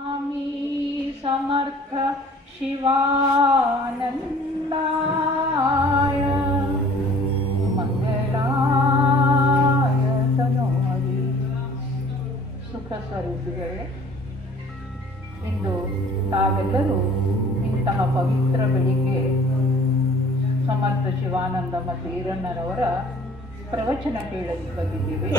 स्वामी समर्थ शिवानंदाय मंगलाय तनोहरि. ಸುಖ ಸ್ವರೂಪಿಗಳೇ, ಇಂದು ತಾವೆಲ್ಲರೂ ಇಂತಹ ಪವಿತ್ರ ಬೆಳಿಗ್ಗೆ ಸಮರ್ಥ ಶಿವಾನಂದ ಮತ್ತು ಈರಣ್ಣರವರ ಪ್ರವಚನ ಕೇಳಲಿಕ್ಕೆ ಬಂದಿದ್ದೀವಿ.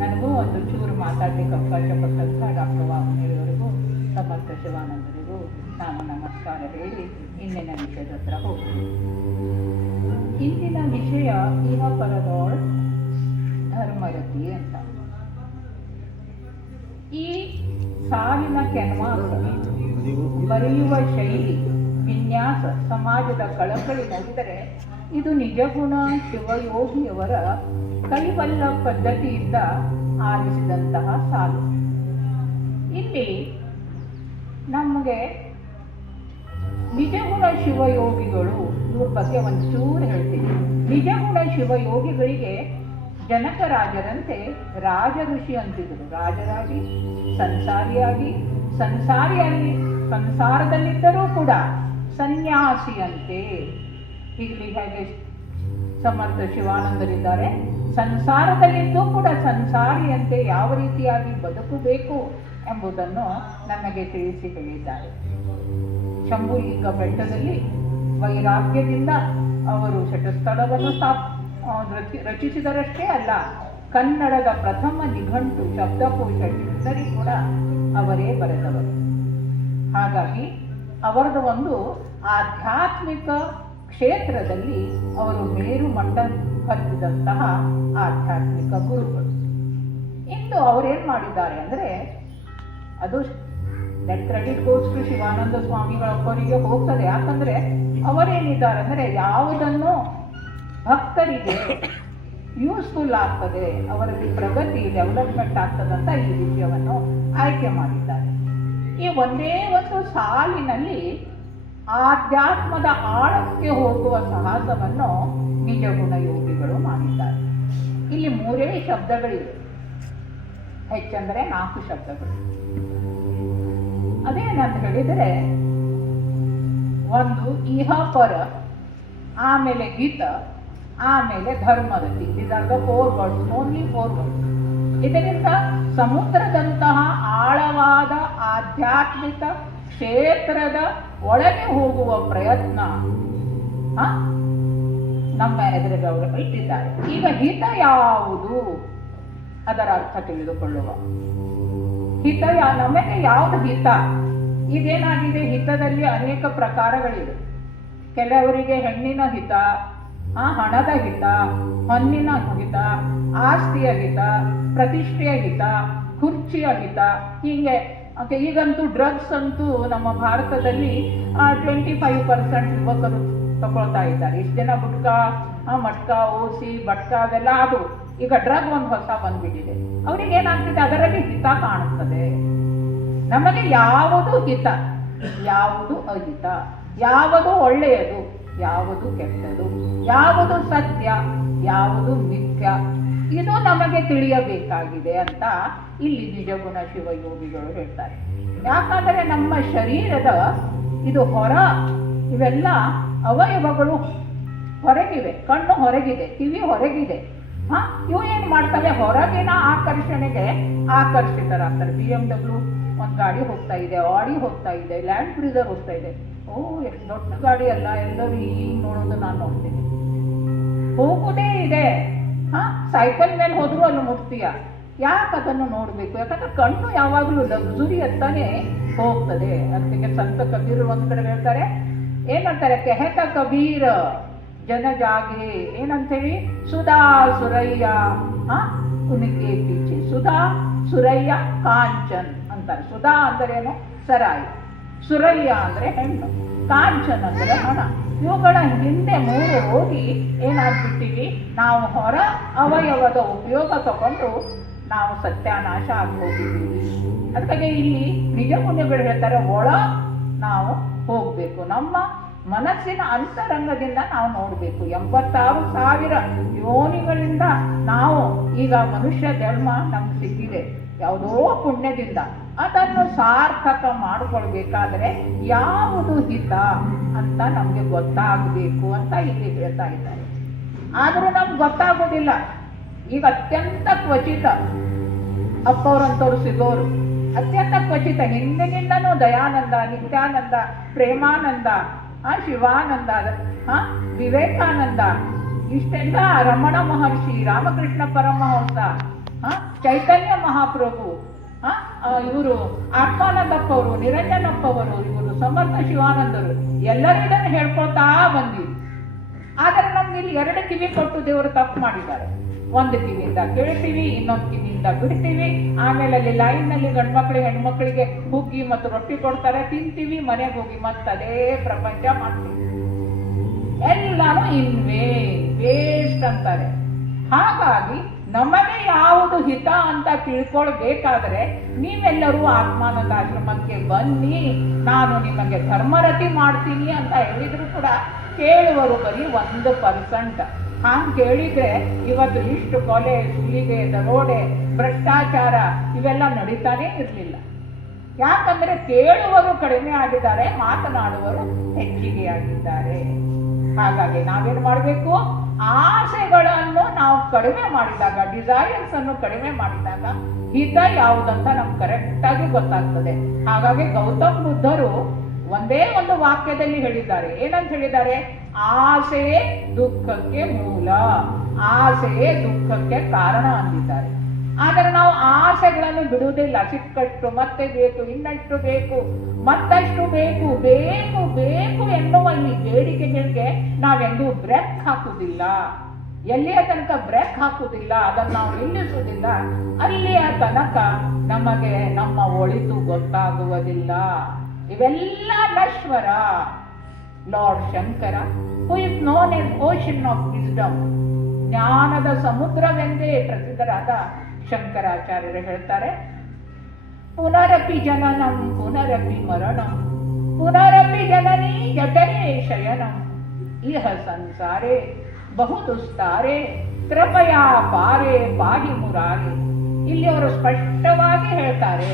ನನಗೂ ಒಂದು ಚೂರು ಮಾತಾಡಲಿಕ್ಕೆ ಅವಕಾಶ ಕೊಟ್ಟಂಥ ಡಾಕ್ಟರ್ ವಾಮನೇರಿಯವರಿಗೂ ಸಮರ್ಥ ಶಿವಾನಂದರಿಗೂ ನಾನು ನಮಸ್ಕಾರ ಹೇಳಿ ಇಂದಿನ ವಿಷಯದ ಹತ್ರ ಹೋಗ್ತೀನಿ. ಇಂದಿನ ವಿಷಯ ಇಹ ಪರದೋಳ್ ಧರ್ಮರತಿ ಅಂತ. ಈ ಸಾಲಿನ ಕ್ಯಾನ್ವಾಸ್ ಬರೆಯುವ ಶೈಲಿ, ವಿನ್ಯಾಸ ಸಮಾಜದ ಕಳಕಳಿ ನೋಡಿದರೆ ಇದು ನಿಜಗುಣ ಶಿವಯೋಗಿಯವರ ಕೈವಲ್ಲ ಪದ್ಧತಿಯಿಂದ ಆರಿಸಿದಂತಹ ಸಾಲು. ಇಲ್ಲಿ ನಮಗೆ ನಿಜಗುಣ ಶಿವಯೋಗಿಗಳು ಇವ್ರ ಬಗ್ಗೆ ಒಂಚೂರು ಹೇಳ್ತೀನಿ. ನಿಜಗುಣ ಶಿವಯೋಗಿಗಳಿಗೆ ಜನಕರಾಜರಂತೆ ರಾಜ ಋಷಿ ಅಂತಿದ್ರು. ರಾಜರಾಗಿ ಸಂಸಾರದಲ್ಲಿದ್ದರೂ ಕೂಡ ಸನ್ಯಾಸಿಯಂತೆ. ಇಲ್ಲಿ ಹೇಗೆ ಸಮರ್ಥ ಶಿವಾನಂದರಿದ್ದಾರೆ, ಸಂಸಾರದಲ್ಲಿದ್ದು ಕೂಡ ಸಂಸಾರಿಯಂತೆ ಯಾವ ರೀತಿಯಾಗಿ ಬದುಕಬೇಕು ಎಂಬುದನ್ನು ನಮಗೆ ತಿಳಿಸಿ ಹೇಳಿದ್ದಾರೆ. ಶಂಭುಲಿಂಗ ಬೆಟ್ಟದಲ್ಲಿ ವೈರಾಗ್ಯದಿಂದ ಅವರು ಶಟಸ್ಥಳವನ್ನು ರಚಿಸಿದರಷ್ಟೇ ಅಲ್ಲ, ಕನ್ನಡದ ಪ್ರಥಮ ನಿಘಂಟು ಶಬ್ದಕೋಶ ಡಿಕ್ಷನರಿ ಕೂಡ ಅವರೇ ಬರೆದವರು. ಹಾಗಾಗಿ ಅವರದು ಒಂದು ಆಧ್ಯಾತ್ಮಿಕ ಕ್ಷೇತ್ರದಲ್ಲಿ ಅವರು ಮೇರು ಮಂಡ ಹತ್ತಿದಂತಹ ಆಧ್ಯಾತ್ಮಿಕ ಗುರುಗಳು. ಇಂದು ಅವರೇನು ಮಾಡಿದ್ದಾರೆ ಅಂದರೆ, ಅದು ಕ್ರೆಡಿಟ್ ಗೋಸ್ ಟು ಶಿವಾನಂದ ಸ್ವಾಮಿಗಳವರಿಗೆ ಹೋಗ್ತದೆ. ಯಾಕಂದರೆ ಅವರೇನಿದ್ದಾರೆ ಅಂದರೆ, ಯಾವುದನ್ನು ಭಕ್ತರಿಗೆ ಯೂಸ್ಫುಲ್ ಆಗ್ತದೆ, ಅವರಲ್ಲಿ ಪ್ರಗತಿ ಡೆವಲಪ್ಮೆಂಟ್ ಆಗ್ತದಂತ ಈ ವಿಷಯವನ್ನು ಆಯ್ಕೆ ಮಾಡಿದ್ದಾರೆ. ಈ ಒಂದೇ ಒಂದು ಸಾಲಿನಲ್ಲಿ ಆಧ್ಯಾತ್ಮದ ಆಳಕ್ಕೆ ಹೋಗುವ ಸಾಹಸವನ್ನು ನಿಜಗುಣ ಯೋಗಿಗಳು ಮಾಡಿದ್ದಾರೆ. ಇಲ್ಲಿ 3 ಶಬ್ದಗಳಿವೆ, ಹೆಚ್ಚಂದರೆ 4 ಶಬ್ದಗಳು. ಅದೇನಂತ ಹೇಳಿದರೆ, ಒಂದು ಇಹ ಪರ, ಆಮೇಲೆ ಗೀತ, ಆಮೇಲೆ ಧರ್ಮರತಿ. These are the 4 words, only 4 words. ಇದರಿಂದ ಸಮುದ್ರದಂತಹ ಆಳವಾದ ಆಧ್ಯಾತ್ಮಿಕ ಕ್ಷೇತ್ರದ ಒಳಗೆ ಹೋಗುವ ಪ್ರಯತ್ನ ನಮ್ಮ ಎದುರಿಗೆ ಅವರು ಇಟ್ಟಿದ್ದಾರೆ. ಈಗ ಹಿತ ಯಾವುದು, ಅದರ ಅರ್ಥ ತಿಳಿದುಕೊಳ್ಳುವ. ಹಿತ ನಮಗೆ ಯಾವುದು ಹಿತ? ಈಗೇನಾಗಿದೆ, ಹಿತದಲ್ಲಿ ಅನೇಕ ಪ್ರಕಾರಗಳಿವೆ. ಕೆಲವರಿಗೆ ಹೆಣ್ಣಿನ ಹಿತ, ಹಣದ ಹಿತ, ಹೊನ್ನಿನ ಹಿತ, ಆಸ್ತಿಯ ಹಿತ, ಪ್ರತಿಷ್ಠೆಯ ಹಿತ, ಕುರ್ಚಿಯ ಹಿತ, ಹೀಗೆ. ಈಗಂತೂ ಡ್ರಗ್ಸ್ ಅಂತೂ ನಮ್ಮ ಭಾರತದಲ್ಲಿ 25% ಯುವಕರು ತಗೊಳ್ತಾ ಇದ್ದಾರೆ. ಇಷ್ಟು ಜನ ಗುಟ್ಕಾ, ಮಟ್ಕಾ, ಓಸಿ, ಬಟ್ಕಾ ಅದೆಲ್ಲ ಅದು. ಈಗ ಡ್ರಗ್ ಒಂದು ಹೊಸ ಬಂದ್ಬಿಟ್ಟಿದೆ. ಅವರಿಗೆ ಏನಾಗ್ತಿದೆ, ಅದರಲ್ಲಿ ಹಿತ ಕಾಣುತ್ತದೆ. ನಮಗೆ ಯಾವುದು ಹಿತ, ಯಾವುದು ಅಹಿತ, ಯಾವುದು ಒಳ್ಳೆಯದು, ಯಾವುದು ಕೆಟ್ಟದು, ಯಾವುದು ಸತ್ಯ, ಯಾವುದು ಮಿಥ್ಯ, ಇದು ನಮಗೆ ತಿಳಿಯಬೇಕಾಗಿದೆ ಅಂತ ಇಲ್ಲಿ ನಿಜಗುಣ ಶಿವಯೋಗಿಗಳು ಹೇಳ್ತಾರೆ. ಯಾಕಂದರೆ ನಮ್ಮ ಶರೀರದ ಇದು ಇವೆಲ್ಲ ಅವಯವಗಳು ಹೊರಗಿವೆ. ಕಣ್ಣು ಹೊರಗಿದೆ, ಕಿವಿ ಹೊರಗಿದೆ. ಇವು ಏನು ಮಾಡ್ತವೆ, ಹೊರಗಿನ ಆಕರ್ಷಣೆಗೆ ಆಕರ್ಷಿತರಾಗ್ತಾರೆ. BMW ಒಂದು ಗಾಡಿ ಹೋಗ್ತಾ ಇದೆ, ಆಡಿ ಹೋಗ್ತಾ ಇದೆ, ಲ್ಯಾಂಡ್ ಕ್ರೂಸರ್ ಹೋಗ್ತಾ ಇದೆ. ಎಷ್ಟು ದೊಡ್ಡ ಗಾಡಿ ಅಲ್ಲ, ಎಲ್ಲರೂ ಈಗ ನೋಡೋದು ನಾನು ನೋಡ್ತೀನಿ. ಹೋಗುವುದೇ ಇದೆ. ಸೈಕಲ್ ಮೇಲೆ ಹೋದ್ರು ಅಲ್ಲಿ ಮುಟ್ತೀಯ. ಯಾಕೆ ಅದನ್ನು ನೋಡಬೇಕು? ಯಾಕಂದ್ರೆ ಕಣ್ಣು ಯಾವಾಗಲೂ ಲಕ್ಸುರಿ ಅಂತಾನೆ ಹೋಗ್ತದೆ. ಅದಕ್ಕೆ ಸಂತ ಕಬೀರ್ ಒಂದು ಕಡೆ ಹೇಳ್ತಾರೆ, ಏನಂತಾರೆ, ಕೆಹತ ಕಬೀರ್ ಜನ ಜಾಗೆ, ಏನಂತೇಳಿ, ಸುಧಾ ಸುರಯ್ಯ ಉನಿಕೆ ಪೀಚೆ, ಸುಧಾ ಸುರಯ್ಯ ಕಾಂಚನ್ ಅಂತಾರೆ. ಸುಧಾ ಅಂದರೇನು, ಸರಾಯಿ. ಸುರಯ್ಯ ಅಂದರೆ ಹೆಣ್ಣು, ಕಾಂಚನ್ ಅಂದರೆ ಹಣ. ಇವುಗಳ ಹಿಂದೆ 3 ಹೋಗಿ ಏನಾಗ್ಬಿಟ್ಟಿವಿ, ನಾವು ಹೊರ ಅವಯವದ ಉಪಯೋಗ ತಗೊಂಡು ನಾವು ಸತ್ಯಾನಾಶ ಆಗಿ ಹೋಗಿದ್ದೀವಿ. ಅದಕ್ಕಾಗಿ ಇಲ್ಲಿ ನಿಜಗುಣಗಳು ಹೇಳ್ತಾರೆ, ಒಳ ನಾವು ಹೋಗಬೇಕು. ನಮ್ಮ ಮನಸ್ಸಿನ ಅಂತರಂಗದಿಂದ ನಾವು ನೋಡಬೇಕು. 86,000 ಯೋನಿಗಳಿಂದ ನಾವು ಈಗ ಮನುಷ್ಯ ಜನ್ಮ ನಮ್ಗೆ ಸಿಕ್ಕಿದೆ. ಯಾವುದೋ ಪುಣ್ಯದಿಂದ ಅದನ್ನು ಸಾರ್ಥಕ ಮಾಡಿಕೊಳ್ಬೇಕಾದ್ರೆ ಯಾವುದು ಹಿತ ಅಂತ ನಮಗೆ ಗೊತ್ತಾಗಬೇಕು ಅಂತ ಇಲ್ಲಿ ಹೇಳ್ತಾ ಇದ್ದಾರೆ. ಆದರೂ ನಮ್ಗೆ ಗೊತ್ತಾಗೋದಿಲ್ಲ. ಈಗ ಅತ್ಯಂತ ಕ್ವಚಿತ ಅಪ್ಪವ್ರಂಥವ್ರು ಸಿಗೋರು, ಅತ್ಯಂತ ಕ್ವಚಿತ. ಹಿಂದಿನಿಂದನೂ ದಯಾನಂದ, ನಿತ್ಯಾನಂದ, ಪ್ರೇಮಾನಂದ, ಶಿವಾನಂದ, ವಿವೇಕಾನಂದ, ಇಷ್ಟೆಲ್ಲ ರಮಣ ಮಹರ್ಷಿ, ರಾಮಕೃಷ್ಣ ಪರಮಹಂಸ, ಚೈತನ್ಯ ಮಹಾಪ್ರಭು, ಇವರು ಆತ್ಮಾನಂದಪ್ಪವರು, ನಿರಂಜನಪ್ಪವರು, ಇವರು ಸಮರ್ಥ ಶಿವಾನಂದರು, ಎಲ್ಲರೂ ಇದನ್ನು ಹೇಳ್ಕೊಳ್ತಾ ಬಂದಿವಿ. ಆದರೆ ನಮ್ಗೆ ಇಲ್ಲಿ ಎರಡು ಕಿವಿ ಕೊಟ್ಟು ದೇವರು ತಪ್ಪು ಮಾಡಿದ್ದಾರೆ. ಒಂದು ಕಿವಿಯಿಂದ ಕೇಳ್ತೀವಿ, ಇನ್ನೊಂದು ಕಿವಿಯಿಂದ ಬಿಡ್ತೀವಿ. ಆಮೇಲೆ ಅಲ್ಲಿ ಲೈನ್ನಲ್ಲಿ ಗಂಡ್ಮಕ್ಳಿಗೆ ಹೆಣ್ಮಕ್ಳಿಗೆ ಹುಗ್ಗಿ ಮತ್ತು ರೊಟ್ಟಿ ಕೊಡ್ತಾರೆ, ತಿಂತೀವಿ, ಮನೆಗೆ ಹೋಗಿ ಮತ್ತದೇ ಪ್ರಪಂಚ ಮಾಡ್ತೀವಿ. ಎಲ್ಲಾನು ವೇಸ್ಟ್ ಅಂತಾರೆ. ಹಾಗಾಗಿ ನಮಗೆ ಯಾವುದು ಹಿತ ಅಂತ ತಿಳ್ಕೊಳ್ಬೇಕಾದ್ರೆ ನೀವೆಲ್ಲರೂ ಆತ್ಮಾನಂದ ಆಶ್ರಮಕ್ಕೆ ಬನ್ನಿ, ನಾನು ನಿಮಗೆ ಧರ್ಮರತಿ ಮಾಡ್ತೀನಿ ಅಂತ ಹೇಳಿದ್ರು ಕೂಡ ಕೇಳುವರು ಬರೀ 1%. ಹಾಗೆ ಕೇಳಿದ್ರೆ ಇವತ್ತು ಇಷ್ಟು ಕೊಲೆ, ಸುಲಿಗೆ, ದರೋಡೆ, ಭ್ರಷ್ಟಾಚಾರ ಇವೆಲ್ಲ ನಡೀತಾನೇ ಇರಲಿಲ್ಲ. ಯಾಕಂದ್ರೆ ಕೇಳುವರು ಕಡಿಮೆ ಆಗಿದ್ದಾರೆ, ಮಾತನಾಡುವರು ಹೆಚ್ಚಿಗೆ ಆಗಿದ್ದಾರೆ. ಹಾಗಾಗಿ ನಾವೇನು ಮಾಡಬೇಕು? ಆಸೆಗಳನ್ನು ನಾವು ಕಡಿಮೆ ಮಾಡಿದಾಗ, ಡಿಸೈರ್ಸ್ ಅನ್ನು ಕಡಿಮೆ ಮಾಡಿದಾಗ ಹಿತ ಯಾವುದಂತ ನಮ್ಗೆ ಕರೆಕ್ಟಾಗಿ ಗೊತ್ತಾಗ್ತದೆ. ಹಾಗಾಗಿ ಗೌತಮ್ ಬುದ್ಧರು ಒಂದೇ ಒಂದು ವಾಕ್ಯದಲ್ಲಿ ಹೇಳಿದ್ದಾರೆ. ಏನಂತ ಹೇಳಿದ್ದಾರೆ? ಆಸೆಯೇ ದುಃಖಕ್ಕೆ ಮೂಲ, ಆಸೆಯೇ ದುಃಖಕ್ಕೆ ಕಾರಣ ಅಂದಿದ್ದಾರೆ. ಆದರೆ ನಾವು ಆಸೆಗಳನ್ನು ಬಿಡುವುದಿಲ್ಲ. ಸಿಕ್ಕಷ್ಟು ಮತ್ತೆ ಬೇಕು, ಇನ್ನಷ್ಟು ಬೇಕು, ಮತ್ತಷ್ಟು ಬೇಕು, ಬೇಕು ಬೇಕು ಎನ್ನುವ ಈ ಬೇಡಿಕೆಗಳಿಗೆ ನಾವೆಂದೂ ಬ್ರೇಕ್ ಹಾಕುವುದಿಲ್ಲ. ಎಲ್ಲಿಯ ತನಕ ಬ್ರೇಕ್ ಹಾಕುವುದಿಲ್ಲ, ಅದನ್ನು ನಾವು ನಿಲ್ಲಿಸುವುದಿಲ್ಲ, ಅಲ್ಲಿಯ ತನಕ ನಮಗೆ ನಮ್ಮ ಒಳಿತು ಗೊತ್ತಾಗುವುದಿಲ್ಲ. ಇವೆಲ್ಲ ನಶ್ವರ. Lord Shankara, who is known as ocean of wisdom, ಜ್ಞಾನದ ಸಮುದ್ರವೆಂದೇ ಪ್ರಸಿದ್ಧರಾದ ಶಂಕರಾಚಾರ್ಯರು ಹೇಳ್ತಾರೆ, ಪುನರಪಿ ಜನನಂ ಪುನರಪಿ ಮರಣಂ ಪುನರಪಿ ಜನನಿ ಜಠರೇ ಶಯನಂ ಇಹ ಸಂಸಾರೇ ಬಹುದುಸ್ತಾರೆ ಕೃಪಯಾ ಪಾರೆ ಪಾಹಿ ಮುರಾರೆ. ಇಲ್ಲಿ ಅವರು ಸ್ಪಷ್ಟವಾಗಿ ಹೇಳ್ತಾರೆ,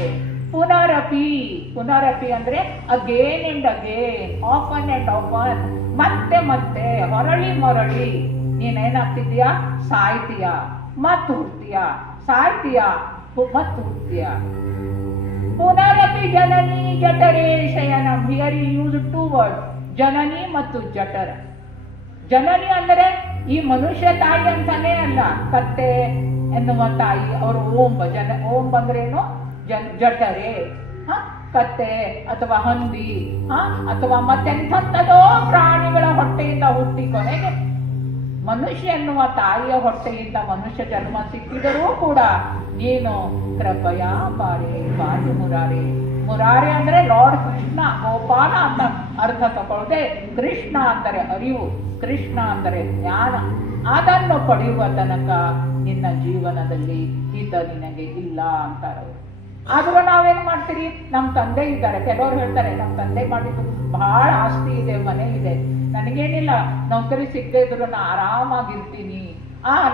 ಪುನರಪಿ. ಪುನರಪಿ ಅಂದ್ರೆ again and again, often and often, ಮತ್ತೆ ಮತ್ತೆ, ಹೊರಳಿ ಮರಳಿ. ನೀನೇನಾಗ್ತಿದ್ಯಾ? ಸಾಯ್ತೀಯ ಮತ್ತು ಹುಡ್ತೀಯ, ಸಾಯ್ತೀಯ ಮತ್ತು ಹುಡ್ತೀಯ. ಪುನರಪಿ ಜನನಿ ಜಠರೇ ಶಯನಂ. ಹಿಯರ್ ಯೂಸ್ 2 words, ಜನನಿ ಮತ್ತು ಜಠರ. ಜನನಿ ಅಂದರೆ ಈ ಮನುಷ್ಯ ತಾಯಿ ಅಂತಾನೆ ಅಲ್ಲ, ಕತ್ತೆ ಎನ್ನುವ ತಾಯಿ. ಅವರು ಓಂ ಬಂದ್ರೇನು? ಜಠರೆ, ಕತ್ತೆ ಅಥವಾ ಹಂದಿ, ಅಥವಾ ಮತ್ತೆಂಥದ್ದೋ ಪ್ರಾಣಿಗಳ ಹೊಟ್ಟೆಯಿಂದ ಹುಟ್ಟಿ ಕೊನೆಗೆ ಮನುಷ್ಯ ಎನ್ನುವ ತಾಯಿಯ ಹೊಟ್ಟೆಯಿಂದ ಮನುಷ್ಯ ಜನ್ಮ ಸಿಕ್ಕಿದರೂ ಕೂಡ ನೀನು ಕೃಪಯ ಪಾರೆ ಪಾರಿ ಮುರಾರೆ. ಮುರಾರೆ ಅಂದ್ರೆ ಲಾರ್ಡ್ ಕೃಷ್ಣ, ಗೋಪಾಲ ಅಂತ ಅರ್ಥ ತಗೊಳ್ಳದೆ, ಕೃಷ್ಣ ಅಂದರೆ ಅರಿವು, ಕೃಷ್ಣ ಅಂದರೆ ಜ್ಞಾನ. ಅದನ್ನು ಪಡೆಯುವ ತನಕ ನಿನ್ನ ಜೀವನದಲ್ಲಿ ಹಿತ ನಿನಗೆ ಇಲ್ಲ ಅಂತಾರೆ. ಆದರೂ ನಾವೇನ್ ಮಾಡ್ತೀರಿ? ನಮ್ಮ ತಂದೆ ಇದ್ದಾರೆ. ಕೆಲವರು ಹೇಳ್ತಾರೆ, ನಮ್ಮ ತಂದೆ ಮಾಡಿದ್ದು ಬಹಳ ಆಸ್ತಿ ಇದೆ, ಮನೆ ಇದೆ, ನನಗೇನಿಲ್ಲ, ನೌಕರಿ ಸಿಗದೆ ಇದ್ರು ನಾನು ಆರಾಮಾಗಿರ್ತೀನಿ,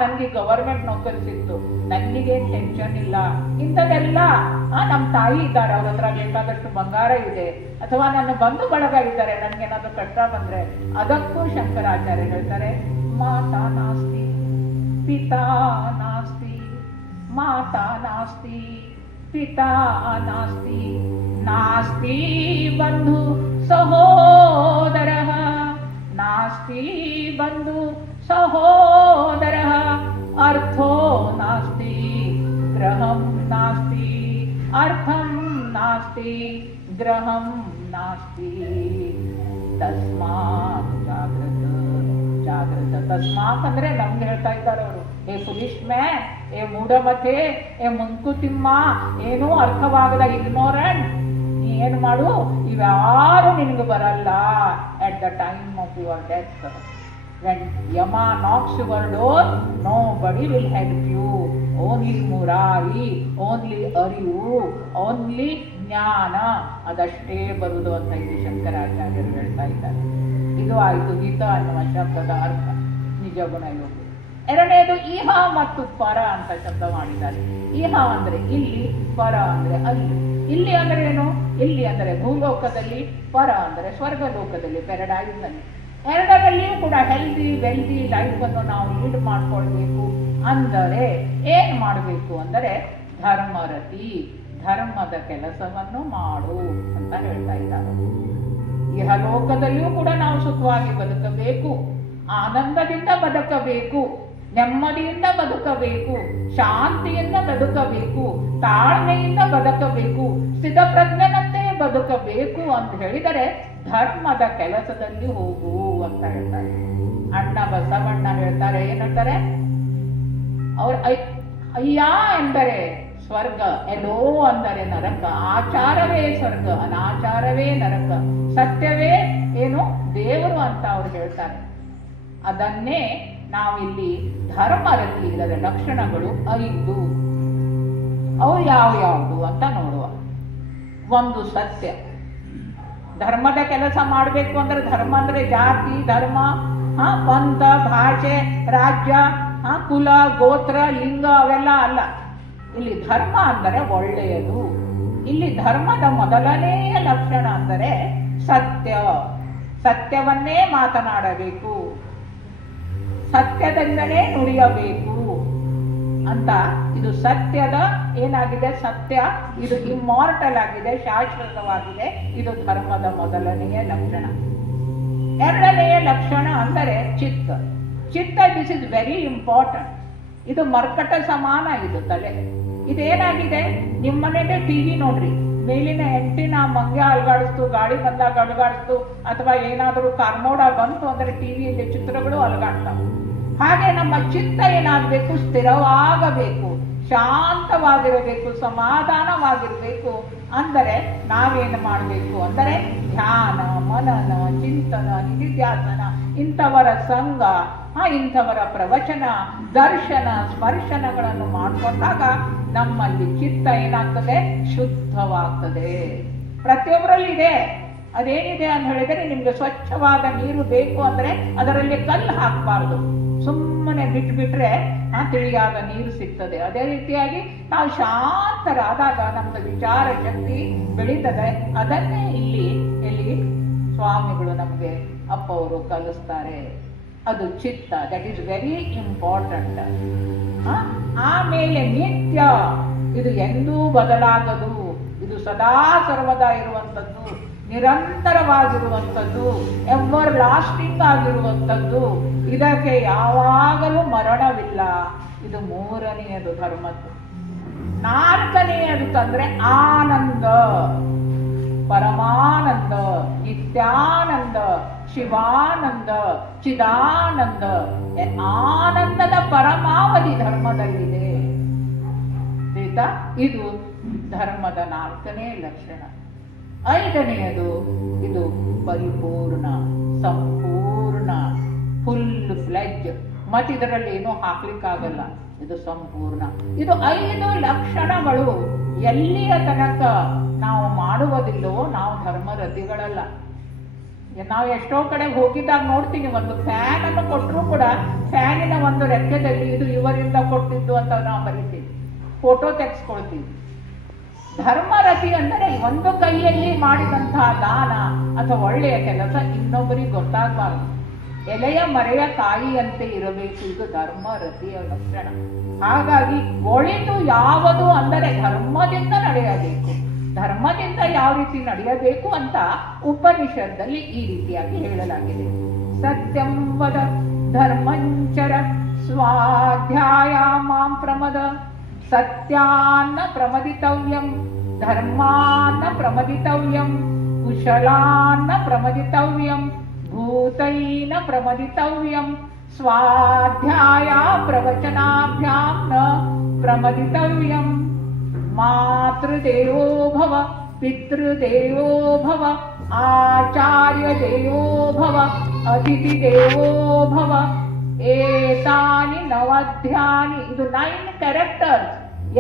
ನನಗೆ ಗವರ್ಮೆಂಟ್ ನೌಕರಿ ಸಿಕ್ತು, ನನಗೇನು ಟೆನ್ಷನ್ ಇಲ್ಲ, ಇಂಥದ್ದೆಲ್ಲ. ನಮ್ಮ ತಾಯಿ ಇದ್ದಾರೆ, ಅವ್ರ ಹತ್ರ ಬೇಕಾದಷ್ಟು ಬಂಗಾರ ಇದೆ, ಅಥವಾ ನನ್ನ ಬಂಧು ಬಳಗ ಇದ್ದಾರೆ, ನನಗೇನಾದ್ರೂ ಕಷ್ಟ ಬಂದ್ರೆ ಅದಕ್ಕೂ ಶಂಕರಾಚಾರ್ಯ ಹೇಳ್ತಾರೆ, ಮಾತಾ ನಾಸ್ತಿ ಪಿತಾ ನಾಸ್ತಿ, ಮಾತಾ ನಾಸ್ತಿ ಪಿತಾ ನಾಸ್ತಿ, ನಾಸ್ತಿ ಬಂಧು ಸಹೋದರ, ನಾಸ್ತಿ ಬಂಧು ಸಹೋದರ, ಅರ್ಥೋ ನಾಸ್ತಿ ಗ್ರಹಂ ನಾಸ್ತಿ, ಅರ್ಥಂ ನಾಸ್ತಿ ಗ್ರಹಂ ನಾಸ್ತಿ. ತಸ್ಮಾತ್ ಜಾಗೃತ. ಜಾಗೃತ ತಸ್ಮಾತ್ ಅಂದ್ರೆ ನಮ್ಗೆ ಹೇಳ್ತಾ ಇದ್ದಾರೆ ಅವರು, ಏ ಫುಲಿಶ್ ಮ್ಯಾನ್, ಏ ಮೂಢಮತೆ, ಏ ಮುಂಕುತಿಮ್ಮ, ಏನೂ ಅರ್ಥವಾಗದ ಇಗ್ನೋರೆಂಟ್, ನೀ ಏನು ಮಾಡು, ಇವ್ಯಾರು ನಿನಗೆ ಬರಲ್ಲ. at the time of your death, when Yama knocks your door, nobody will help you. Only Murari, only ಅರಿವು, ಓನ್ಲಿ ಜ್ಞಾನ, ಅದಷ್ಟೇ ಬರುವುದು ಅಂತ ಇಲ್ಲಿ ಶಂಕರಾಚಾರ್ಯರು ಹೇಳ್ತಾ ಇದ್ದಾರೆ. ಇದು ಆಯಿತು ಹಿತ ಅನ್ನುವ ಶಬ್ದದ ಅರ್ಥ, ನಿಜ ಗುಣ ಯೋಗಿ. ಎರಡನೇದು ಇಹ ಮತ್ತು ಪರ ಅಂತ ಶಬ್ದ ಮಾಡಿದ್ದಾರೆ. ಇಹ ಅಂದ್ರೆ ಇಲ್ಲಿ, ಪರ ಅಂದ್ರೆ ಅಲ್ಲಿ. ಇಲ್ಲಿ ಅಂದ್ರೆ ಏನು? ಇಲ್ಲಿ ಅಂದರೆ ಭೂಲೋಕದಲ್ಲಿ, ಪರ ಅಂದರೆ ಸ್ವರ್ಗ ಲೋಕದಲ್ಲಿ, ಪ್ಯಾರಡೈಸ್ ನಲ್ಲಿ. ಎರಡರಲ್ಲಿಯೂ ಕೂಡ ಹೆಲ್ದಿ ವೆಲ್ದಿ ಲೈಫ್ ಅನ್ನು ನಾವು ಲೀಡ್ ಮಾಡ್ಕೊಳ್ಬೇಕು. ಅಂದರೆ ಏನ್ ಮಾಡಬೇಕು ಅಂದರೆ ಧರ್ಮರತಿ, ಧರ್ಮದ ಕೆಲಸವನ್ನು ಮಾಡು ಅಂತ ಹೇಳ್ತಾ ಇದ್ದಾರೆ. ಇಹಲೋಕದಲ್ಲಿಯೂ ಕೂಡ ನಾವು ಸುಖವಾಗಿ ಬದುಕಬೇಕು, ಆನಂದದಿಂದ ಬದುಕಬೇಕು, ನೆಮ್ಮದಿಯಿಂದ ಬದುಕಬೇಕು, ಶಾಂತಿಯಿಂದ ಬದುಕಬೇಕು, ತಾಳ್ಮೆಯಿಂದ ಬದುಕಬೇಕು, ಸ್ಥಿತಪ್ರಜ್ಞನಂತೆ ಬದುಕಬೇಕು ಅಂತ ಹೇಳಿದರೆ ಧರ್ಮದ ಕೆಲಸದಲ್ಲಿ ಹೋಗು ಅಂತ ಹೇಳ್ತಾರೆ. ಅಣ್ಣ ಬಸವಣ್ಣ ಹೇಳ್ತಾರೆ, ಏನಂತಾರೆ ಅವ್ರ ಅಯ್ಯ ಎಂದರೆ ಸ್ವರ್ಗ, ಎಲ್ಲೋ ಅಂದರೆ ನರಕ, ಆಚಾರವೇ ಸ್ವರ್ಗ, ಅನಾಚಾರವೇ ನರಕ, ಸತ್ಯವೇ ಏನು ದೇವರು ಅಂತ ಅವ್ರು ಹೇಳ್ತಾರೆ. ಅದನ್ನೇ ನಾವಿಲ್ಲಿ ಧರ್ಮರತಿ ಇದರ ಲಕ್ಷಣಗಳು 5 ಅವು ಯಾವ್ಯಾವುದು ಅಂತ ನೋಡುವ. ಒಂದು ಸತ್ಯ. ಧರ್ಮದ ಕೆಲಸ ಮಾಡಬೇಕು ಅಂದ್ರೆ, ಧರ್ಮ ಅಂದ್ರೆ ಜಾತಿ ಧರ್ಮ, ಪಂಥ, ಭಾಷೆ, ರಾಜ್ಯ, ಕುಲ, ಗೋತ್ರ, ಲಿಂಗ ಅವೆಲ್ಲ ಅಲ್ಲ. ಇಲ್ಲಿ ಧರ್ಮ ಅಂದರೆ ಒಳ್ಳೆಯದು. ಇಲ್ಲಿ ಧರ್ಮದ ಮೊದಲನೆಯ ಲಕ್ಷಣ ಅಂದರೆ ಸತ್ಯ. ಸತ್ಯವನ್ನೇ ಮಾತನಾಡಬೇಕು, ಸತ್ಯದಿಂದಲೇ ನುಡಿಯಬೇಕು ಅಂತ. ಇದು ಸತ್ಯದ ಏನಾಗಿದೆ? ಸತ್ಯ ಇದು ಇಮ್ಮಾರ್ಟಲ್ ಆಗಿದೆ, ಶಾಶ್ವತವಾಗಿದೆ. ಇದು ಧರ್ಮದ ಮೊದಲನೆಯ ಲಕ್ಷಣ. ಎರಡನೆಯ ಲಕ್ಷಣ ಅಂದರೆ ಚಿತ್ತ. ಚಿತ್ತ, ದಿಸ್ ಇಸ್ ವೆರಿ ಇಂಪಾರ್ಟೆಂಟ್. ಇದು ಮರ್ಕಟ ಸಮಾನ, ಇದು ತಲೆ. ಇದೇನಾಗಿದೆ? ನಿಮ್ಮನೆಗೆ ಟಿವಿ ನೋಡ್ರಿ, ಮೇಲಿನ ಎಂಟಿನ ಮಂಗ್ಯ ಅಲಗಾಡಿಸ್ತು, ಗಾಳಿ ಬಂದಾಗ ಅಲಗಾಡಿಸ್ತು, ಅಥವಾ ಏನಾದರೂ ಕಾರ್ಮೋಡ ಬಂತು ಅಂದರೆ ಟಿವಿಯಲ್ಲಿ ಚಿತ್ರಗಳು ಅಲಗಾಡ್ತಾವೆ. ಹಾಗೆ ನಮ್ಮ ಚಿತ್ತ ಏನಾಗಬೇಕು? ಸ್ಥಿರವಾಗಬೇಕು, ಶಾಂತವಾಗಿರಬೇಕು, ಸಮಾಧಾನವಾಗಿರಬೇಕು. ಅಂದರೆ ನಾವೇನು ಮಾಡಬೇಕು ಅಂದರೆ ಧ್ಯಾನ, ಮನನ, ಚಿಂತನ, ನಿಧಿಧ್ಯಾಸನ, ಇಂಥವರ ಸಂಘ, ಇಂಥವರ ಪ್ರವಚನ, ದರ್ಶನ, ಸ್ಪರ್ಶನಗಳನ್ನು ಮಾಡಿಕೊಂಡಾಗ ನಮ್ಮಲ್ಲಿ ಚಿತ್ತ ಏನಾಗ್ತದೆ? ಶುದ್ಧವಾಗ್ತದೆ. ಪ್ರತಿಯೊಬ್ಬರಲ್ಲಿ ಇದೆ. ಅದೇನಿದೆ ಅಂತ ಹೇಳಿದರೆ, ನಿಮ್ಗೆ ಸ್ವಚ್ಛವಾದ ನೀರು ಬೇಕು ಅಂದರೆ ಅದರಲ್ಲಿ ಕಲ್ಲು ಹಾಕಬಾರ್ದು, ಸುಮ್ಮನೆ ಬಿಟ್ಬಿಟ್ರೆ ತಿಳಿಯಾದ ನೀರು ಸಿಗ್ತದೆ. ಅದೇ ರೀತಿಯಾಗಿ ನಾವು ಶಾಂತರಾದಾಗ ನಮ್ದು ವಿಚಾರ ಶಕ್ತಿ ಬೆಳೀತದೆ. ಅದನ್ನೇ ಇಲ್ಲಿ ಸ್ವಾಮಿಗಳು ನಮಗೆ ಅಪ್ಪವರು ಕಲಿಸ್ತಾರೆ. ಅದು ಚಿತ್ತ, ದಟ್ ಈಸ್ ವೆರಿ ಇಂಪಾರ್ಟೆಂಟ್. ಆಮೇಲೆ ನಿತ್ಯ, ಇದು ಎಂದೂ ಬದಲಾಗದು, ಇದು ಸದಾ ಸರ್ವದಾ ಇರುವಂಥದ್ದು, ನಿರಂತರವಾಗಿರುವಂಥದ್ದು, ಎವರ್ ಲಾಸ್ಟಿಂಗ್ ಆಗಿರುವಂಥದ್ದು. ಇದಕ್ಕೆ ಯಾವಾಗಲೂ ಮರಣವಿಲ್ಲ. ಇದು ಮೂರನೆಯದು ಧರ್ಮದ್ದು. ನಾಲ್ಕನೆಯದು ತಂದ್ರೆ ಆನಂದ, ಪರಮಾನಂದ, ನಿತ್ಯಾನಂದ, ಶಿವಾನಂದ, ಚಿದಾನಂದ. ಆನಂದದ ಪರಮಾವಧಿ ಧರ್ಮದಲ್ಲಿದೆ. ಇದು ಧರ್ಮದ 4ನೇ ಲಕ್ಷಣ. 5ನೆಯದು ಇದು ಪರಿಪೂರ್ಣ, ಸಂಪೂರ್ಣ, ಫುಲ್ ಫ್ಲೆಜ್. ಮತ್ತು ಇದರಲ್ಲಿ ಏನೂ ಹಾಕ್ಲಿಕ್ಕಾಗಲ್ಲ, ಇದು ಸಂಪೂರ್ಣ. ಇದು 5 ಲಕ್ಷಣಗಳು ಎಲ್ಲಿಯ ತನಕ ನಾವು ಮಾಡುವುದಿಲ್ಲವೋ ನಾವು ಧರ್ಮರತಿಗಳಲ್ಲ. ನಾವು ಎಷ್ಟೋ ಕಡೆ ಹೋಗಿದ್ದಾಗ ನೋಡ್ತೀವಿ, ಒಂದು ಫ್ಯಾನ್ ಅನ್ನು ಕೊಟ್ಟರು ಕೂಡ ಫ್ಯಾನಿನ ಒಂದು ರೆಕ್ಕೆದಲ್ಲಿ ಇದು ಇವರಿಂದ ಕೊಟ್ಟಿದ್ದು ಅಂತ ನಾವು ಬರೀತೀವಿ, ಫೋಟೋ ತೆಗೆಸ್ಕೊಳ್ತೀವಿ. ಧರ್ಮರತಿ ಅಂದರೆ ಒಂದು ಕೈಯಲ್ಲಿ ಮಾಡಿದಂತಹ ದಾನ ಅಥವಾ ಒಳ್ಳೆಯ ಕೆಲಸ ಇನ್ನೊಬ್ಬರಿಗೆ ಗೊತ್ತಾಗಬಾರದು. ಎಲೆಯ ಮರೆಯ ಕಾಯಿಯಂತೆ ಇರಬೇಕು. ಇದು ಧರ್ಮರತಿಯ ಲಕ್ಷಣ. ಹಾಗಾಗಿ ಒಳಿತು ಯಾವುದು ಅಂದರೆ ಧರ್ಮದಿಂದ ನಡೆಯಬೇಕು. ಧರ್ಮದಿಂದ ಯಾವ ರೀತಿ ನಡೆಯಬೇಕು ಅಂತ ಉಪನಿಷತ್ತಲ್ಲಿ ಈ ರೀತಿಯಾಗಿ ಹೇಳಲಾಗಿದೆ. ಸತ್ಯಂ ವದ ಧರ್ಮಂಚರ ಸ್ವಾಧ್ಯಾಯ ಮಾಂ ಪ್ರಮದ. ಸತ್ಯಾನ್ನ ಪ್ರಮದಿತವ್ಯಂ, ಧರ್ಮಾನ್ನ ಪ್ರಮದಿತವ್ಯಂ, ಕುಶಲಾನ್ನ ಪ್ರಮದಿತವ್ಯಂ, ಭೂತೈನ ಪ್ರಮದಿತವ್ಯಂ, ಸ್ವಾಧ್ಯಾಯ ಪ್ರವಚನಾಭ್ಯಾಂ ನ ಪ್ರಮದಿತವ್ಯಂ. ಮಾತೃದೇವೋ ಭವ, ಪಿತೃದೇವೋ ಭವ, ಆಚಾರ್ಯ ದೇವೋ ಭವ, ಅತಿಥಿ ದೇವೋ ಭವ. ಏತಾನಿ ನವಧ್ಯಾನಿ. ಇದು 9 ಕ್ಯಾರೆಕ್ಟರ್ಸ್.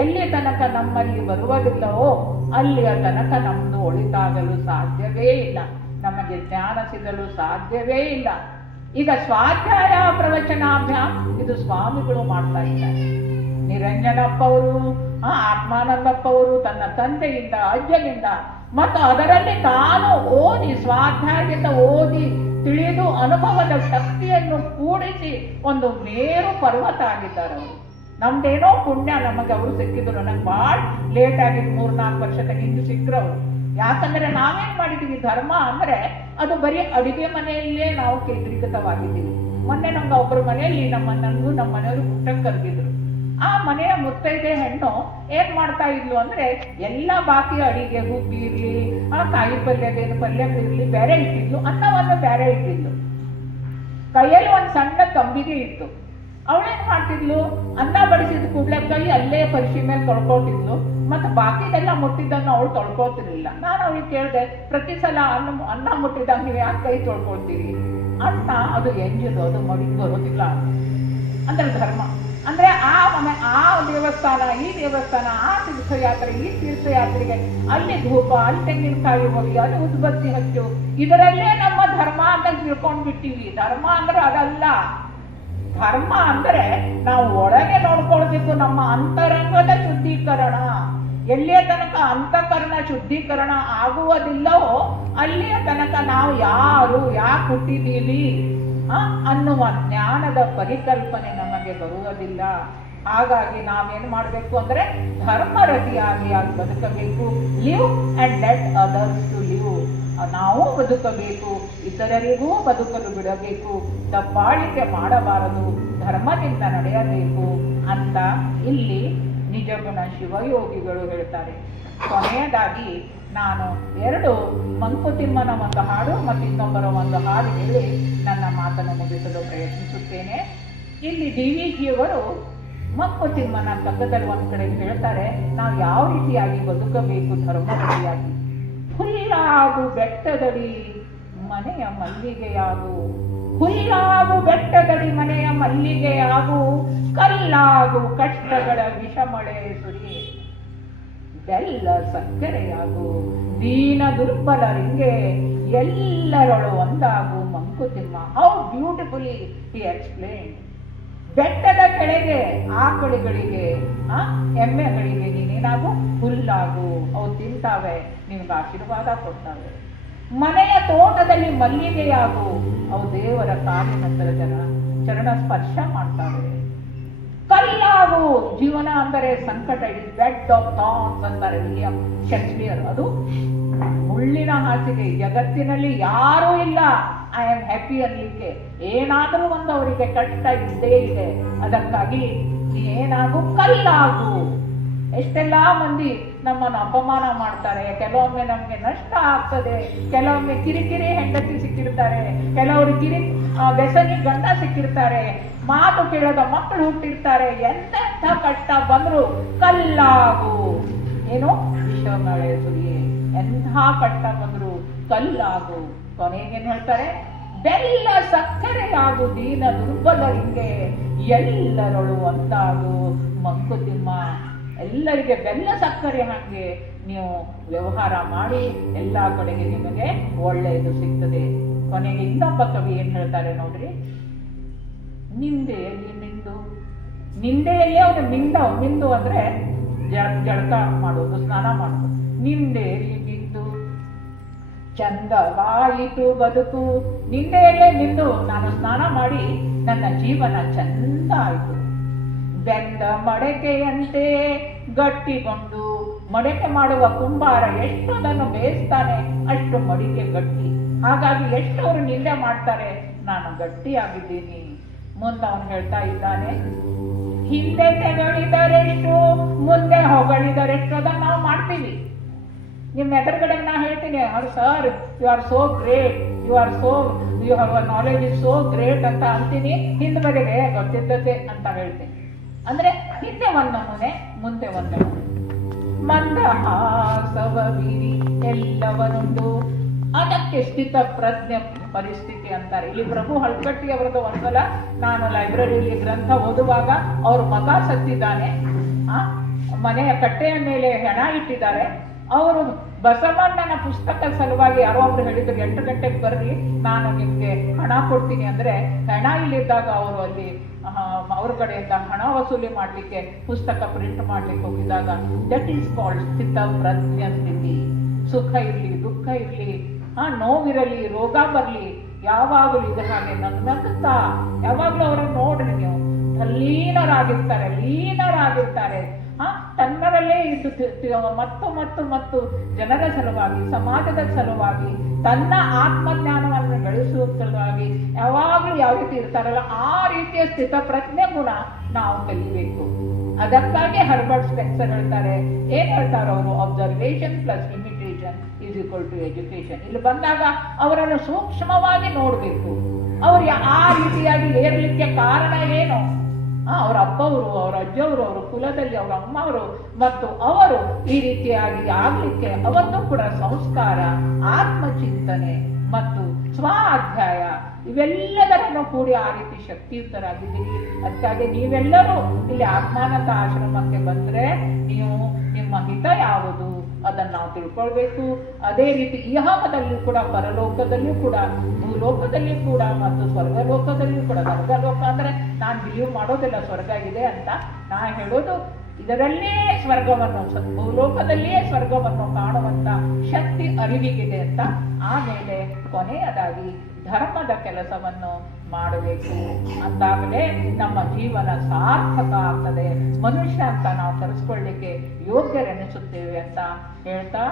ಎಲ್ಲಿ ತನಕ ನಮ್ಮಲ್ಲಿ ಬರುವುದಿಲ್ಲವೋ ಅಲ್ಲಿಯ ತನಕ ನಮ್ಮದು ಒಳಿತಾಗಲು ಸಾಧ್ಯವೇ ಇಲ್ಲ, ನಮಗೆ ಜ್ಞಾನ ಸಿಗಲು ಸಾಧ್ಯವೇ ಇಲ್ಲ. ಈಗ ಸ್ವಾಧ್ಯಾಯ ಪ್ರವಚನಾಭ್ಯಾಸ ಇದು ಸ್ವಾಮಿಗಳು ಮಾಡ್ತಾ ಇದ್ದಾರೆ. ನಿರಂಜನಪ್ಪ ಅವರು, ಆತ್ಮಾನಂದಪ್ಪ ಅವರು ತನ್ನ ತಂದೆಯಿಂದ ಅಜ್ಜನಿಂದ ಮತ್ತು ಅದರಲ್ಲಿ ತಾನು ಓದಿ ಸ್ವಾಧ್ಯಾಯದಿಂದ ಓದಿ ತಿಳಿದು ಅನುಭವದ ಶಕ್ತಿಯನ್ನು ಕೂಡಿಸಿ ಒಂದು ಮೇರು ಪರ್ವತ ಆಗಿದ್ದಾರೆ ಅವರು. ನಮ್ದೇನೋ ಪುಣ್ಯ ನಮಗೆ ಅವರು ಸಿಕ್ಕಿದ್ರು. ನನಗೆ ಭಾಳ ಲೇಟ್ ಆಗಿದ್ದು 3-4 ವರ್ಷದ ಹಿಂದೆ ಸಿಕ್ಕರು ಅವರು. ಯಾಕಂದ್ರೆ ನಾವೇನ್ ಮಾಡಿದೀವಿ, ಧರ್ಮ ಅಂದ್ರೆ ಅದು ಬರೀ ಅಡಿಗೆ ಮನೆಯಲ್ಲೇ ನಾವು ಕೇಂದ್ರೀಕೃತವಾಗಿದ್ದೀವಿ. ಮೊನ್ನೆ ನಮ್ಗೆ ಒಬ್ಬರು ಮನೆಯಲ್ಲಿ ನನಗೂ ನಮ್ಮ ಮನೆಯವರು ಊಟಕ್ಕೆ ಕರೆದಿದ್ರು. ಆ ಮನೆಯ ಮುತ್ತೈದೆ ಹೆಣ್ಣು ಏನ್ ಮಾಡ್ತಾ ಇದ್ಲು ಅಂದ್ರೆ ಎಲ್ಲ ಬಾಕಿ ಅಡಿಗೆ ಹುಬ್ಬಿ ಇರ್ಲಿ, ಕಾಯಿ ಪಲ್ಯದೇನು ಪಲ್ಯ ಇರ್ಲಿ ಬೇರೆ ಇಟ್ಟಿದ್ಲು, ಅನ್ನವನ್ನು ಬೇರೆ ಇಟ್ಟಿದ್ಲು. ಕೈಯಲ್ಲಿ ಒಂದು ಸಣ್ಣ ತಂಬಿಗೆ ಇತ್ತು. ಅವಳೇನ್ ಮಾಡ್ತಿದ್ಲು, ಅನ್ನ ಬಡಿಸಿದ ಕೂಡಲೇ ಕೈ ಅಲ್ಲೇ ಪರಿಶಿ ಮೇಲೆ ತೊಳ್ಕೊತಿದ್ಲು, ಮತ್ತು ಬಾಕಿದೆಲ್ಲ ಮುಟ್ಟಿದ್ದನ್ನು ಅವಳು ತೊಳ್ಕೊತಿರ್ಲಿಲ್ಲ. ನಾನು ಅವಳಿಗೆ ಕೇಳಿದೆ, ಪ್ರತಿ ಸಲ ಅನ್ನ ಮುಟ್ಟಿದಾಗ ನೀವು ಯಾಕೆ ಕೈ ತೊಳ್ಕೊಳ್ತೀರಿ? ಅನ್ನ ಅದು ಎಂಜಿದು, ಅದು ಮಡಿಗೆ ಬರೋದಿಲ್ಲ ಅಂದ್ರೆ ಧರ್ಮ. ಅಂದ್ರೆ ಆ ದೇವಸ್ಥಾನ, ಈ ದೇವಸ್ಥಾನ, ಆ ತೀರ್ಥಯಾತ್ರೆ, ಈ ತೀರ್ಥಯಾತ್ರೆಗೆ ಅಲ್ಲಿ ಧೂಪ, ಅಲ್ಲಿ ತೆಂಗಿನಕಾಯಿ ಹೋಗಿ, ಅಲ್ಲಿ ಉದ್ಬತ್ತಿ ಹಚ್ಚು, ಇದರಲ್ಲೇ ನಮ್ಮ ಧರ್ಮ ಅಂತ ತಿಳ್ಕೊಂಡ್ ಬಿಟ್ಟಿವಿ. ಧರ್ಮ ಅಂದ್ರೆ ಅದಲ್ಲ. ಧರ್ಮ ಅಂದ್ರೆ ನಾವು ಒಳಗೆ ನೋಡ್ಕೊಳ್ಬೇಕು, ನಮ್ಮ ಅಂತರಂಗದ ಶುದ್ಧೀಕರಣ. ಎಲ್ಲಿಯ ತನಕ ಅಂತಃಕರಣ ಶುದ್ಧೀಕರಣ ಆಗುವುದಿಲ್ಲವೋ ಅಲ್ಲಿಯ ತನಕ ನಾವು ಯಾರು, ಯಾಕೆ ಹುಟ್ಟಿದ್ದೀವಿ ಅನ್ನುವ ಜ್ಞಾನದ ಪರಿಕಲ್ಪನೆ ನಮಗೆ ಬರುವುದಿಲ್ಲ. ಹಾಗಾಗಿ ನಾವೇನು ಮಾಡಬೇಕು ಅಂದ್ರೆ ಧರ್ಮರತಿಯಾಗಿ ಬದುಕಬೇಕು. Live and let others to live. ನಾವು ಬದುಕಬೇಕು, ಇತರರಿಗೂ ಬದುಕಲು ಬಿಡಬೇಕು, ದಬ್ಬಾಳಿಕೆ ಮಾಡಬಾರದು, ಧರ್ಮದಿಂದ ನಡೆಯಬೇಕು ಅಂತ ಇಲ್ಲಿ ನಿಜಗುಣ ಶಿವಯೋಗಿಗಳು ಹೇಳ್ತಾರೆ. ಕೊನೆಯದಾಗಿ ನಾನು 2 ಮಂಕುತಿಮ್ಮನ ಒಂದು ಹಾಡು ಮತ್ತು ಇನ್ನೊಬ್ಬರ ಒಂದು ಹಾಡು ಹೇಳಿ ನನ್ನ ಮಾತನ್ನು ಮುಗಿಸಲು ಪ್ರಯತ್ನಿಸುತ್ತೇನೆ. ಇಲ್ಲಿ DVಜಿಯವರು ಮಂಕುತಿಮ್ಮನ ಕಗ್ಗದಲ್ಲಿ ಒಂದು ಕಡೆ ಹೇಳ್ತಾರೆ, ನಾವು ಯಾವ ರೀತಿಯಾಗಿ ಬದುಕಬೇಕು ಧರ್ಮದಡಿಯಾಗಿ. ಹುಲ್ಲಾಗು ಬೆಟ್ಟದಡಿ ಮನೆಯ ಮಲ್ಲಿಗೆಯಾಗು, ಹುಲ್ಲಾಗು ಬೆಟ್ಟದಡಿ ಮನೆಯ ಮಲ್ಲಿಗೆಯಾಗು, ಕಲ್ಲಾಗು ಕಷ್ಟಗಳ ವಿಷಮಳೆ ಸುರಿ, ಬೆಲ್ಲ ಸಕ್ಕರೆಯಾಗು ದೀನ ದುರ್ಬಲರಿಗೆ ಎಲ್ಲರೊಳು ಒಂದಾಗು Mankuthimma. How beautifully he explain. ಬೆಟ್ಟದ ಕೆಳಗೆ ಆಕಳುಗಳಿಗೆ, ಎಮ್ಮೆಗಳಿಗೆ ನೀನೇನಾಗು ಹುಲ್ಲಾಗು, ಅವು ತಿಂತಾವೆ, ನಿಮ್ಗೆ ಆಶೀರ್ವಾದ ಕೊಡ್ತಾವೆ. ಮನೆಯ ತೋಟದಲ್ಲಿ ಮಲ್ಲಿಗೆಯಾಗು, ಅವು ದೇವರ ಕಾಲಿನ ಚರಣ ಸ್ಪರ್ಶ ಮಾಡ್ತಾವೆ. ಕಲ್ಲಾಗು, ಜೀವನ ಅಂದರೆ ಸಂಕಟ, ಇಟ್ ಬೆಡ್ ಆಫ್ ಥಾಟ್ಸ್ ಅಂತಾರೆ ವಿಲಿಯಂ ಶೇಕ್ಸ್ಪಿಯರ್. ಅದು ಮುಳ್ಳಿನ ಹಾಸಿಗೆ. ಜಗತ್ತಿನಲ್ಲಿ ಯಾರೂ ಇಲ್ಲ ಐ ಆಮ್ ಹ್ಯಾಪಿ ಅನ್ನಲಿಕ್ಕೆ. ಏನಾದರೂ ಒಂದು ಅವರಿಗೆ ಕಷ್ಟ ಇದ್ದೇ ಇದೆ. ಅದಕ್ಕಾಗಿ ಏನಾಗು ಕಲ್ಲಾಗು. ಎಷ್ಟೆಲ್ಲ ಮಂದಿ ನಮ್ಮನ್ನು ಅಪಮಾನ ಮಾಡ್ತಾರೆ, ಕೆಲವೊಮ್ಮೆ ನಮಗೆ ನಷ್ಟ ಆಗ್ತದೆ, ಕೆಲವೊಮ್ಮೆ ಕಿರಿಕಿರಿ ಹೆಂಡತಿ ಸಿಕ್ಕಿರ್ತಾರೆ, ಕೆಲವರು ಬೆಸನಿ ಗಂಡ ಸಿಕ್ಕಿರ್ತಾರೆ, ಮಾತು ಕೇಳದ ಮಕ್ಕಳು ಹುಟ್ಟಿರ್ತಾರೆ. ಎಂತೆಂಥ ಕಷ್ಟ ಬಂದ್ರು ಕಲ್ಲಾಗು. ಏನು ವಿಷಮಳೆ ಸುರಿಯೇ, ಎಂಥ ಕಷ್ಟ ಬಂದ್ರು ಕಲ್ಲಾಗು. ಕೊನೆಗೇನು ಹೇಳ್ತಾರೆ, ಬೆಲ್ಲ ಸಕ್ಕರೆಯಾಗು ದೀನ ದುರ್ಬಲರಿಗೆ ಎಲ್ಲರೊಳು ಒಂದಾಗು ಮಂಕುತಿಮ್ಮ. ಎಲ್ಲರಿಗೆ ಬೆಲ್ಲ ಸಕ್ಕರೆ ಹಾಗೆ ನೀವು ವ್ಯವಹಾರ ಮಾಡಿ ಎಲ್ಲ ಕಡೆಗೆ ನಿಮಗೆ ಒಳ್ಳೆಯದು ಸಿಗ್ತದೆ. ಕೊನೆಗೆ ಇನ್ನೊಬ್ಬ ಕವಿ ಏನ್ ಹೇಳ್ತಾರೆ ನೋಡ್ರಿ, ನಿಂದೆಯಲ್ಲಿ ಮಿಂದು. ನಿಂದೆಯಲ್ಲಿ ಅವನು ಮಿಂದು ಅಂದ್ರೆ ಜಳಕ ಮಾಡೋದು, ಸ್ನಾನ ಮಾಡೋದು. ನಿಂದೆಯಲ್ಲಿ ಮಿಂದು ಚಂದವಾಯಿತು ಬದುಕು. ನಿಂದೆಯಲ್ಲೇ ಮಿಂದು ನಾನು ಸ್ನಾನ ಮಾಡಿ ನನ್ನ ಜೀವನ ಚಂದ ಆಯಿತು. ಬೆಂದ ಮಡಕೆಯಂತೆ ಗಟ್ಟಿಗೊಂಡು. ಮಡಕೆ ಮಾಡುವ ಕುಂಬಾರ ಎಷ್ಟು ಅದನ್ನು ಬೇಯಿಸ್ತಾನೆ ಅಷ್ಟು ಮಡಿಕೆ ಗಟ್ಟಿ. ಹಾಗಾಗಿ ಎಷ್ಟು ಅವರು ನಿಂದೆ ಮಾಡ್ತಾರೆ, ನಾನು ಗಟ್ಟಿಯಾಗಿದ್ದೀನಿ. ಮುಂದೆ ಅವನು ಹೇಳ್ತಾ ಇದ್ದಾನೆ, ಹಿಂದೆ ತೆಗಳಿದರೆಷ್ಟು ಮುಂದೆ ಹೊಗಳಿದರೆಷ್ಟು ಅದನ್ನು ನಾವು ಮಾಡ್ತೀವಿ. ನಿಮ್ಮ ಎದುರುಗಡೆ ನಾ ಹೇಳ್ತೀನಿ, sir you are so great, you have knowledge is so great ಅಂತ ಅಂತೀನಿ. ಹಿಂದ್ಬದಿಗೆ ಗೊತ್ತಿದ್ದತೆ ಅಂತ ಹೇಳ್ತೀನಿ. ಅಂದ್ರೆ ಹಿಂದೆ ಒಂದು ನಮೂನೆ, ಮುಂದೆ ಒಂದು ನಮೂನೆ. ಮಂದಹಾಸವ ಬೀರಿ ಎಲ್ಲವನುಂಡು, ಅದಕ್ಕೆ ಸ್ಥಿತ ಪ್ರಜ್ಞೆ ಪರಿಸ್ಥಿತಿ ಅಂತಾರೆ. ಇಲ್ಲಿ ಪ್ರಭು ಹಳ್ಕಟ್ಟಿ ಅವರದ್ದು ಒಂದ್ಸಲ ನಾನು ಲೈಬ್ರರಿಯಲ್ಲಿ ಗ್ರಂಥ ಓದುವಾಗ ಅವ್ರ ಮಗ ಸತ್ತಿದ್ದಾನೆ, ಮನೆಯ ಕಟ್ಟೆಯ ಮೇಲೆ ಹೆಣ ಇಟ್ಟಿದ್ದಾರೆ. ಅವರು ಬಸವಣ್ಣನ ಪುಸ್ತಕ ಸಲುವಾಗಿ ಯಾರೋ ಒಬ್ರು ಹೇಳಿದ್ರು 8 ಗಂಟೆಗೆ ಬರ್ರಿ ನಾನು ನಿಮ್ಗೆ ಹಣ ಕೊಡ್ತೀನಿ ಅಂದ್ರೆ, ಹಣ ಇಲ್ಲಿದ್ದಾಗ ಅವರು ಅಲ್ಲಿ ಅವ್ರ ಕಡೆಯಿಂದ ಹಣ ವಸೂಲಿ ಮಾಡ್ಲಿಕ್ಕೆ ಪುಸ್ತಕ ಪ್ರಿಂಟ್ ಮಾಡ್ಲಿಕ್ಕೆ ಹೋಗಿದಾಗ, ದಟ್ ಈಸ್ ಕಾಲ್ಡ್ ಸ್ಥಿತ ಪ್ರಜ್ಞ ಸ್ಥಿತಿ. ಸುಖ ಇರ್ಲಿ, ದುಃಖ ಇರ್ಲಿ, ನೋವಿರಲಿ, ರೋಗ ಬರ್ಲಿ, ಯಾವಾಗಲೂ ಇದ್ರ ಹಾಗೆ ನಗ್ನಗ್ತಾ ಯಾವಾಗ್ಲೂ ಅವ್ರನ್ನ ನೋಡ್ರಿ ನೀವು, ಲೀನರಾಗಿರ್ತಾರೆ. ತನ್ನರಲ್ಲೇ ಇದ್ದು ಮತ್ತು ಜನರ ಸಲುವಾಗಿ, ಸಮಾಜದ ಸಲುವಾಗಿ, ತನ್ನ ಆತ್ಮಜ್ಞಾನವನ್ನು ಬೆಳೆಸುವ ಸಲುವಾಗಿ ಯಾವಾಗಲೂ ಯಾವ ರೀತಿ ಇರ್ತಾರಲ್ಲ ಆ ರೀತಿಯ ಸ್ಥಿತ ಪ್ರಜ್ಞೆ ಗುಣ ನಾವು ಕಲಿಬೇಕು. ಅದಕ್ಕಾಗಿ ಹರ್ಬರ್ಟ್ ಸ್ಪೆನ್ಸರ್ ಹೇಳ್ತಾರೆ, ಏನ್ ಹೇಳ್ತಾರೆ ಅವರು, observation plus imitation is equal to education. ಇಲ್ಲಿ ಬಂದಾಗ ಅವರನ್ನು ಸೂಕ್ಷ್ಮವಾಗಿ ನೋಡ್ಬೇಕು. ಅವ್ರು ಆ ರೀತಿಯಾಗಿ ಏರ್ಲಿಕ್ಕೆ ಕಾರಣ ಏನು? ಅವರ ಅಪ್ಪವರು, ಅವರ ಅಜ್ಜವರು, ಅವರ ಕುಲದಲ್ಲಿ ಅವರ ಅಮ್ಮವರು ಮತ್ತು ಅವರು ಈ ರೀತಿಯಾಗಿ ಆಗ್ಲಿಕ್ಕೆ ಅವತ್ತು ಕೂಡ ಸಂಸ್ಕಾರ, ಆತ್ಮಚಿಂತನೆ ಮತ್ತು ಸ್ವ ಅಧ್ಯಾಯ ಇವೆಲ್ಲದರನ್ನು ಕೂಡಿ ಆ ರೀತಿ ಶಕ್ತಿಯುತರಾಗಿದ್ದೀರಿ. ಅದಕ್ಕಾಗಿ ನೀವೆಲ್ಲರೂ ಇಲ್ಲಿ ಆತ್ಮಾನಂದ ಆಶ್ರಮಕ್ಕೆ ಬಂದ್ರೆ ನೀವು ನಿಮ್ಮ ಹಿತ ಯಾವುದು ಅದನ್ನು ನಾವು ತಿಳ್ಕೊಳ್ಬೇಕು. ಅದೇ ರೀತಿ ಇಹಮದಲ್ಲಿಯೂ ಕೂಡ, ಪರಲೋಕದಲ್ಲಿಯೂ ಕೂಡ, ಭೂಲೋಕದಲ್ಲಿಯೂ ಕೂಡ ಮತ್ತು ಸ್ವರ್ಗಲೋಕದಲ್ಲಿಯೂ ಕೂಡ. ಸ್ವರ್ಗಲೋಕ ಅಂದ್ರೆ ನಾನು ಬಿಲೀವ್ ಮಾಡೋದಿಲ್ಲ ಸ್ವರ್ಗ ಇದೆ ಅಂತ, ನಾ ಹೇಳೋದು ಇದರಲ್ಲೇ ಸ್ವರ್ಗವನ್ನು, ಭೂಲೋಕದಲ್ಲಿಯೇ ಸ್ವರ್ಗವನ್ನು ಕಾಣುವಂತ ಶಕ್ತಿ ಅರಿವಿಗಿದೆ ಅಂತ. ಆಮೇಲೆ ಕೊನೆಯದಾಗಿ ಧರ್ಮದ ಕೆಲಸವನ್ನು ಮಾಡಬೇಕು. ಅಂದಾಗಲೇ ನಮ್ಮ ಜೀವನ ಸಾರ್ಥಕ ಆಗ್ತದೆ, ಮನುಷ್ಯ ಅಂತ ನಾವು ಕರೆಸ್ಕೊಳ್ಳಿಕ್ಕೆ ಯೋಗ್ಯರೆನಿಸುತ್ತೇವೆ ಅಂತ ಹೇಳ್ತಾ,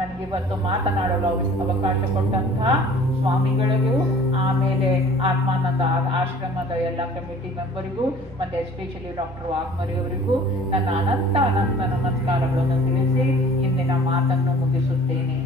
ನನಗಿವತ್ತು ಮಾತನಾಡಲು ಅವಕಾಶ ಕೊಟ್ಟಂತಹ ಸ್ವಾಮಿಗಳಿಗೂ, ಆಮೇಲೆ ಆತ್ಮಾನಂದ ಆಶ್ರಮದ ಎಲ್ಲ ಕಮಿಟಿ ಮೆಂಬರಿಗೂ, ಮತ್ತು ಎಸ್ಪೆಷಲಿ ಡಾಕ್ಟರ್ ವಾಗ್ಮರಿ ಅವರಿಗೂ ನನ್ನ ಅನಂತ ನಮಸ್ಕಾರಗಳನ್ನು ತಿಳಿಸಿ ಇಂದಿನ ಮಾತನ್ನು ಮುಗಿಸುತ್ತೇನೆ.